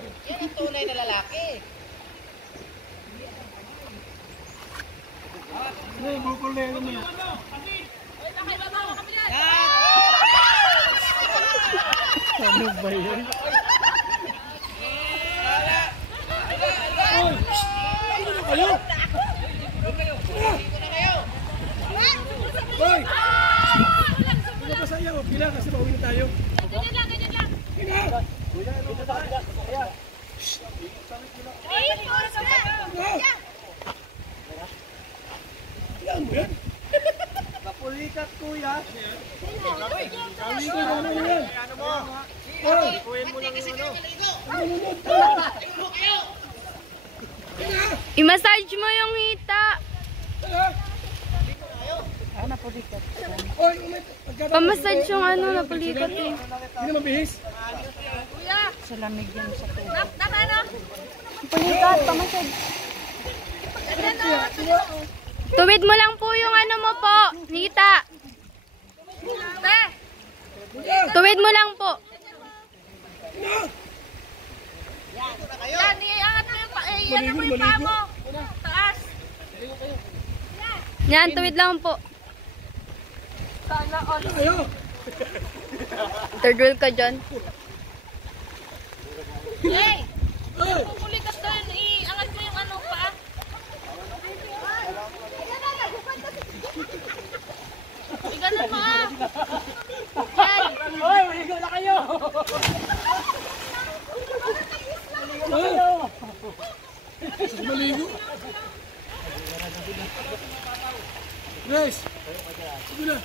Yan ang tunay na lalaki. Ay, bukol na yun niya. Ano ba yun? Oy! Ano na kayo? Hoy! Ano ba sa'yo? Pila kasi mauwi na tayo. Ganyan lang, ganyan lang. Pila! Dito sa kanila. Yan mo yan? Kapulikat kuya. Kami ko naman yan. Ano mo? Hoy! Kuhin mo lang yung ano. I-massage mo yung hita. Hoy! Pa-massage yung ano, napulikat eh. Hindi na mabihis. Sa lamig yan sa tubig. Napulikat, pa-massage. Tuwid mo lang po yung ano mo po, hita. Tuwid mo lang po. Yan, iangat mo yung ano mo yung paa mo. Taas. Yan, tuwid lang po. Ayo! Third wheel ka dyan. Hey! Hoy! Pupulikas doon, iangat mo yung ano pa. Ganun mo ah. Yan. Hoy, maligo na kayo. Maligo. Grace! Sige na.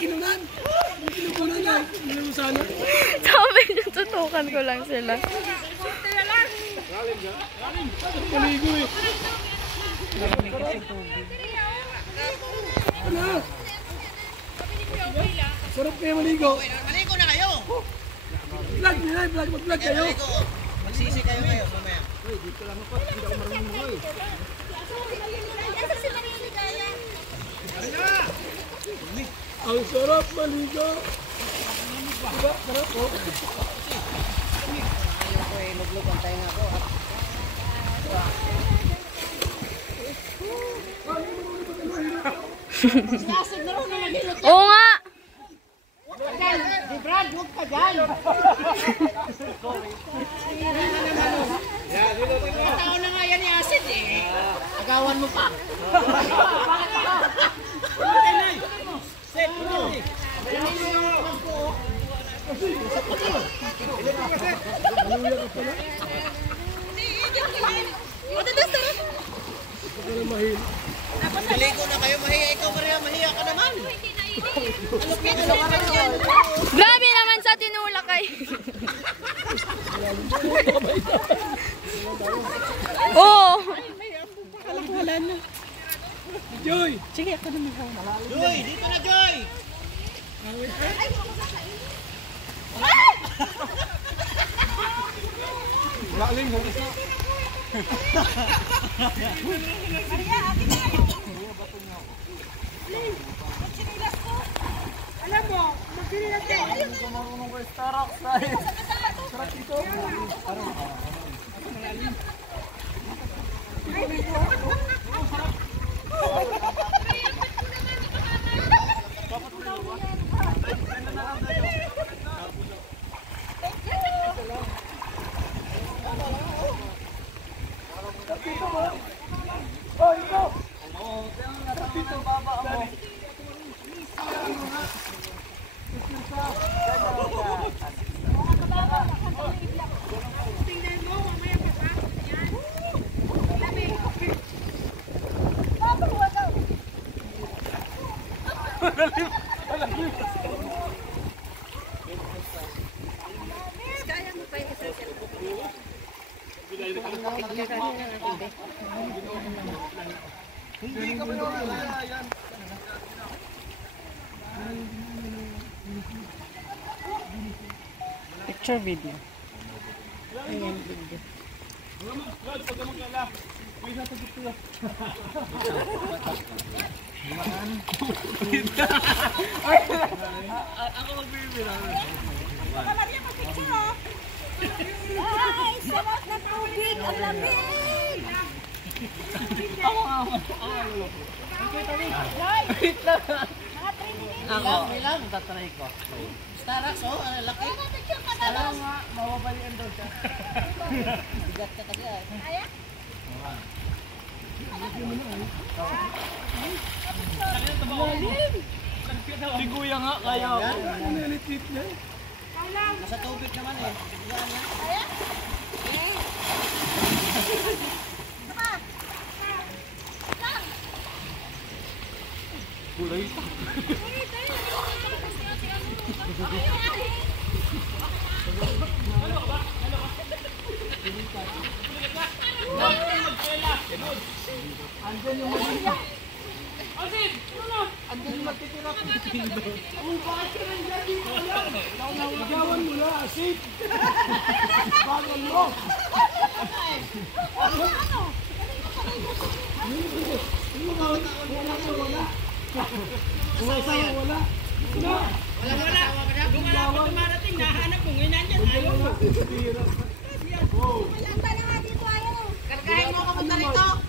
Kinunan! Kinunan na. Kinunan mo sana. Sabi niyo, tutukan ko lang sila. Maligo eh. Ano? Sarap kayo maligo. Maligo na kayo. Vlog nila, mag-vlog kayo. Magsisi kayo mamaya. Ang sarap maligo. Diba? Sarap po. Ayaw ko eh, luglog ang tayo nga ko. Oo nga! Di Brad, huwag ka dyan. Tao na nga yan ni Acid eh. Agawan mo pa. Set mo. Maligo na kayo, mahiya. Ikaw Maria, mahiya ka naman. Grabe naman sa tinulakay. Oo. Joy! Joy, dito na Joy. Lalim, hulis na. Alam mo, magsinilas ko. Marunong ko Starbucks tayo. Sarap ito. Oh, ito! Dito, baba mo. Tingnan mo, mamaya pa pa. Yan. Kaya mo pa yung isang cellphone. Hindi ka ba yun? Yan. Picture video. Pag Ako magbibira. Ay, sarap na tubig. Ang lamig. Ako, ilang tatry ko. Starax, oh, ang laki. Alam nga, mawabalian daw siya. Bigat ka kasi ah. Kaya? Si Kuya nga, kaya ako. Nasa tubig naman eh. Bigyan niya. Kaya? Kulay. Andyan yung mga. Andyan yung magtitira. Kung bakit ka nandiyan dito yan? Nagawan mo na, asip. Bagal mo. Wala. Dumarating, nahanap mo. Ngayon nandyan, ayaw mo. Lanta na nga dito, ayaw. Kargahin mo ako punta rito.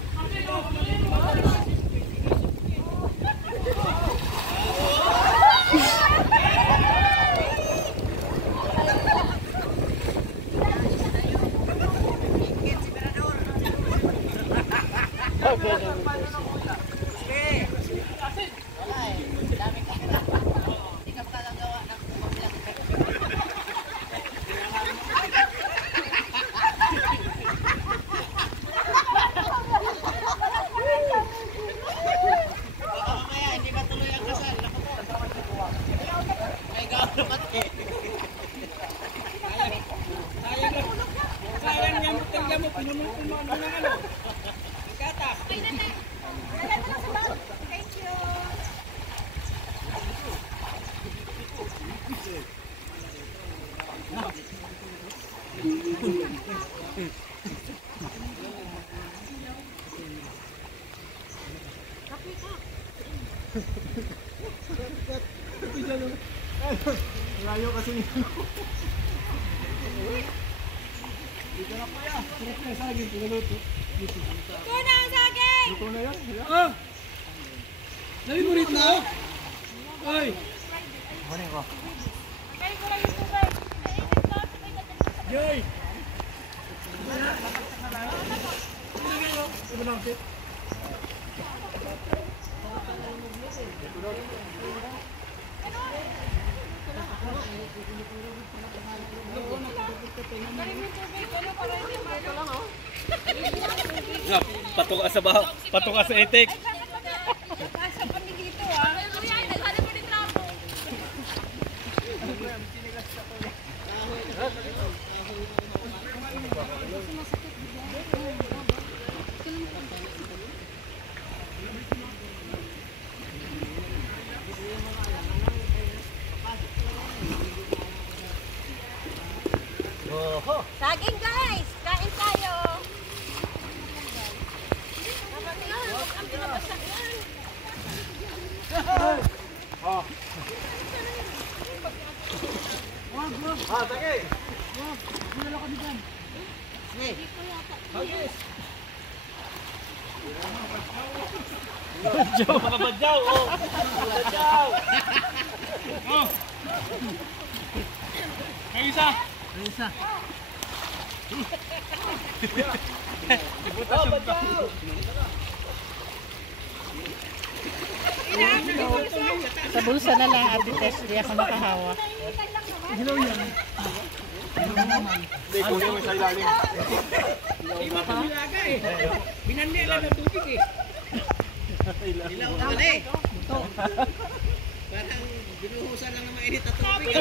Sayang gamot ng gamot. Pinunong mo ano ng ano. Gatas. Ayan na lang sa bag. Thank you. Layo kasi nito. Dito na kuya. Sarap na saging. Pinuluto. Ito na ang saging. Luto na yan. Ah! Dali mo rito. Ay! Kunin ko. Kaya ko lang yung tubig. Jay! Ito na ang tip. Patok ka sa etek. Nasa kami dito ah. Naghanap mo ng trapo. Saging guys. Kain tayo. Ang pinabasa yan. Ah, sige. Badyaw, mga badyaw, oh. Badyaw. Oh. May isa. Ibutas yung badyaw. Sa bulsa na lang, Ate Tess, di ako makahawak. Hilaw yan. Hindi, kunin mo sa ilalim. Iba pa nilaga eh. Binanila ng tubig eh. Ilaw naman eh. Parang binuhusan lang ng mainit na tubig.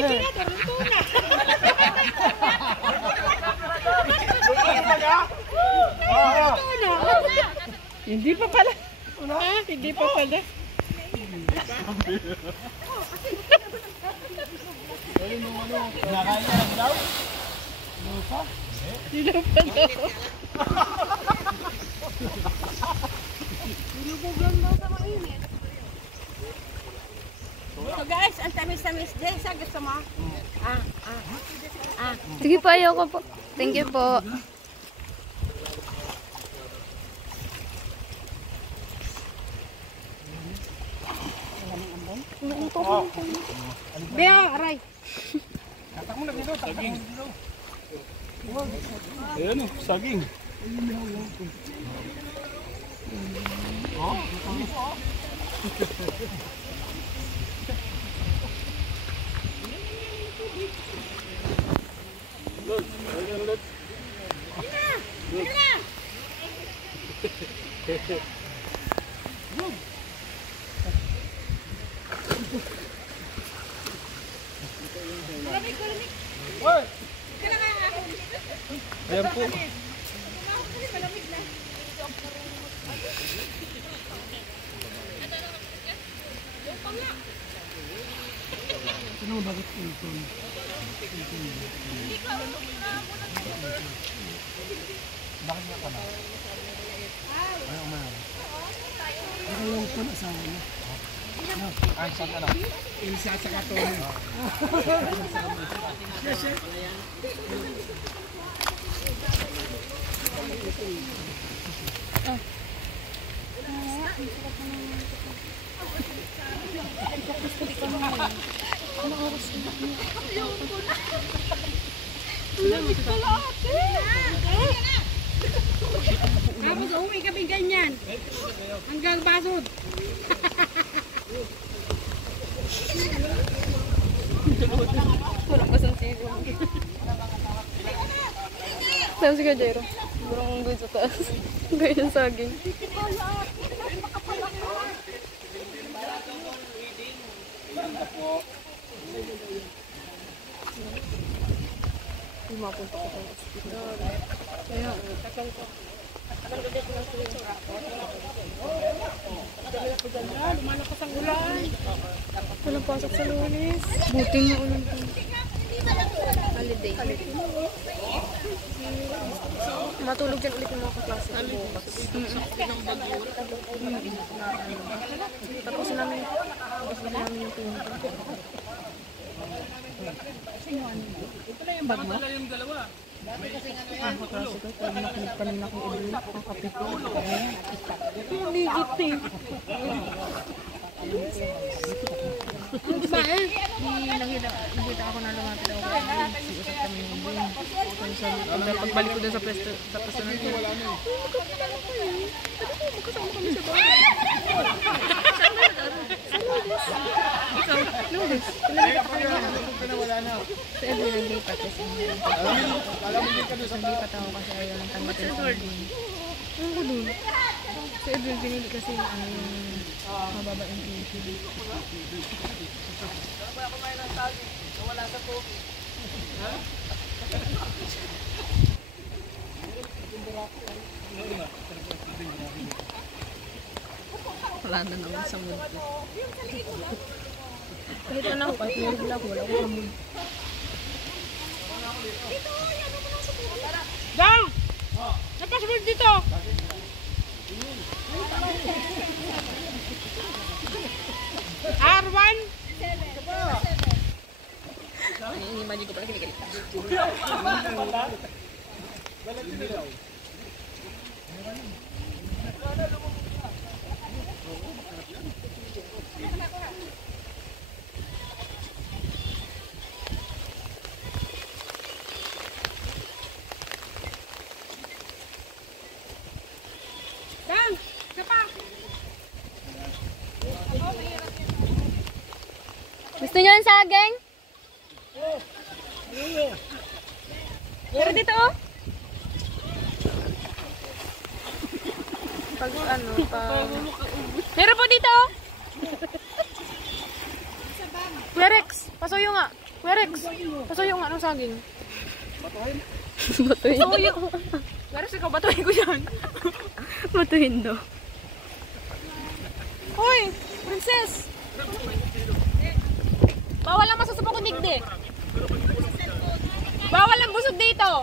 Hindi pa pala. Ah, hindi pa pala. Nakain ka daw? Hindi pa daw. Nilubog lang daw sa mainit. So guys, ang tamis-tamis din. Sa gusto mo? Sige po, ayoko po. Thank you po. Bilang, aray. Ayan o, saging. Ayan po. Ilsa sa katon. Tapos uwi kami ganyan. Hanggang basod. Walang pasang siro. Sabi si Kajero. Burong doon sa taas. Gaya ng saging. Mapunta ko sa hospital. Kaya, takal ko. Lumalakas ang ulan. Walang pasok sa Lunes. Buting mo ulan pa. Holiday. Matulog dyan ulit yung mga kaklase ko bukas. Tapos namin yung pinto. Ako kasi ko, kung nakinig pa naman akong ulit, ang kapit ko. Yung ligit eh. Nakita ako na lumapit ako kasi usap kami ng buwan. Pagbalik ko dun sa pwesto na niya. Magkakasama kami sa bahay. Ikaw, Lourdes, pinalita ka na. Sa Edwin, naglipat kasi. Naglipat ako kasi ayaw ng tanggapin sa Edwin. Ano ko dun? Sa Edwin, pinili kasi yung mababa yung issue. Wala na naman sa mood ko. Kahit ano ako, kahit meron lang ako, wala ko sa mood. Dang! Napasword dito! R1? Ini ko pala kinikilig. Dang! Sapa! Gusto nyo ng saging? Pero dito oh. Pag ano, meron po dito oh. Kuya Rex, pasuyo nga. Kuya Rex, pasuyo nga ng saging. Batuhin? Batuhin. Pasuyo. Kuya Rex, ikaw batuhin ko yan. Batuhin do. Hoy, princess. Bawal ang masusubok ko digdi. Bawal ang busog dito.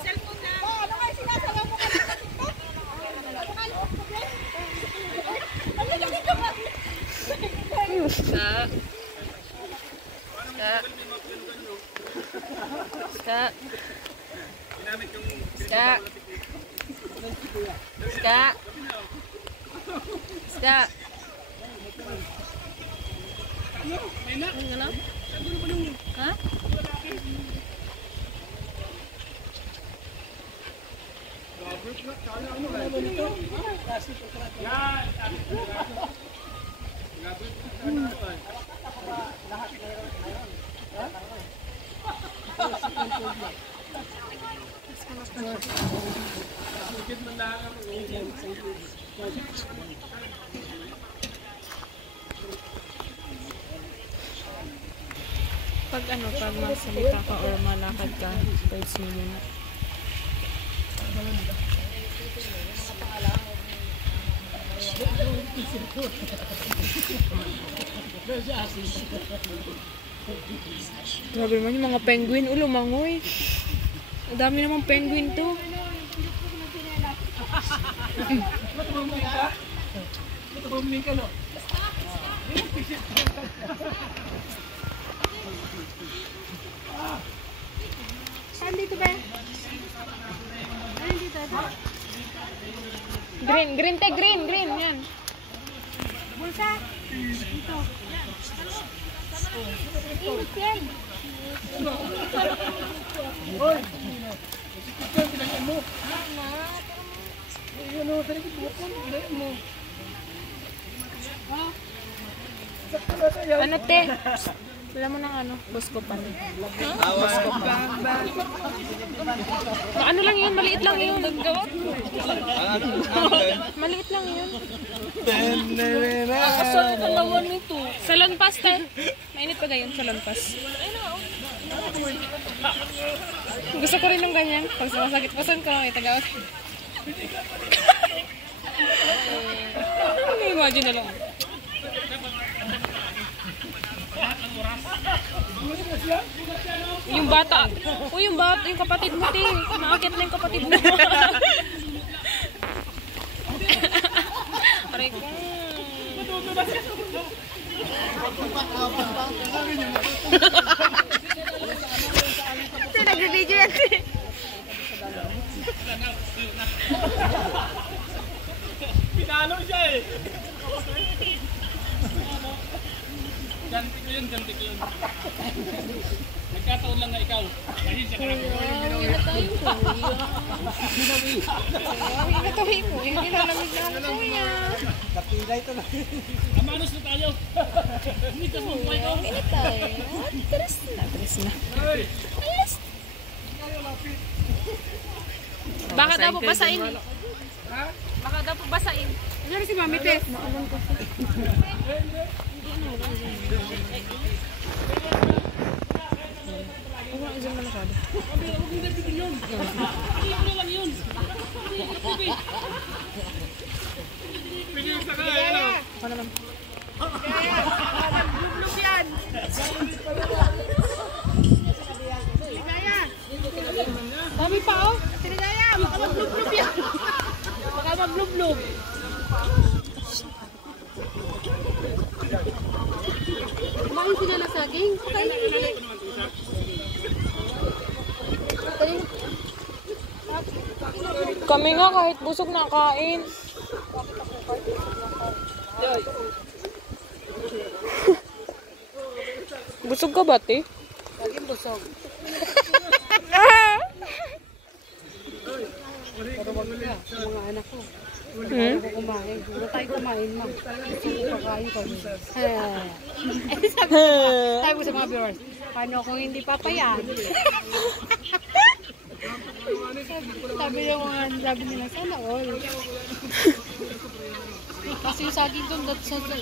Cellphone na. Ano kayo sinasabi? Ska. Ska. Ska. Ska. Ska. Ska. Ano na? Ha? Pag masalita ka or malakad ka, pwede mo muna. Grabe naman yung mga penguin. Lumangoy. Ang dami namang penguin to. Saan dito ba? Ano dito? Green, green te, green, green. Yan. Bulsa? Dito. Init yan. Ano te? Wala mo ng ano, Buscopan. Ano lang yun, maliit lang yun. Maliit lang yun. Asan ang lawan nito? Salon pass te. Mainit pa gayon, salon pass. Gusto ko rin ng ganyan. Pag sumasakit pasan ko, itagawat. Imagine na lang. Yung bata. Yung bata, yung kapatid mo, te. Maakit na yung kapatid mo. Aray ko. Nag-video yan, te. Pinalo siya eh. Ganti ko yun, ganti ko yun. Nagkataon lang na ikaw. Ayun siya karami. Hinatawi mo. Yung nilalamig na ano ko yan. Kapilay ito na. Amanos na tayo. Hindi ka mo buhay ko. Init tayo. Tres na. Tres na. Baka daw po basain. Baka daw po basain. Ano si Mami, te? Huwag na na masyado. Ano naman? Blub yan. Ligaya. Dami pa oh. Ligaya, baka mag-blub yan. Baka mag-blub-blub. Kumain sila na saging. Kain. Kami nga kahit busog na kain. Busog ka ba, te? Saging busog. Pero wag ka, mga anak ko. Ako kumain. Puro tayo kumain, ma. Pakain ko. Sabi ko sa mga viewers, paano kung hindi papayaan? Sabi nila, sana all. Kasi yung saging doon,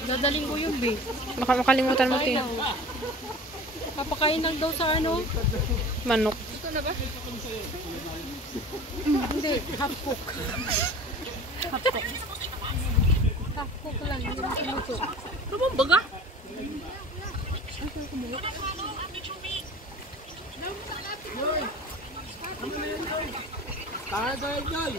dadaling ko yung be. Makalimutan mo, te. Papakain lang daw sa ano? Manok. Ito na ba? Hindi, half cook. Half cook. Half cook lang, hindi naman sinuso. Ano bang baga? Tayo, tayo, tayo.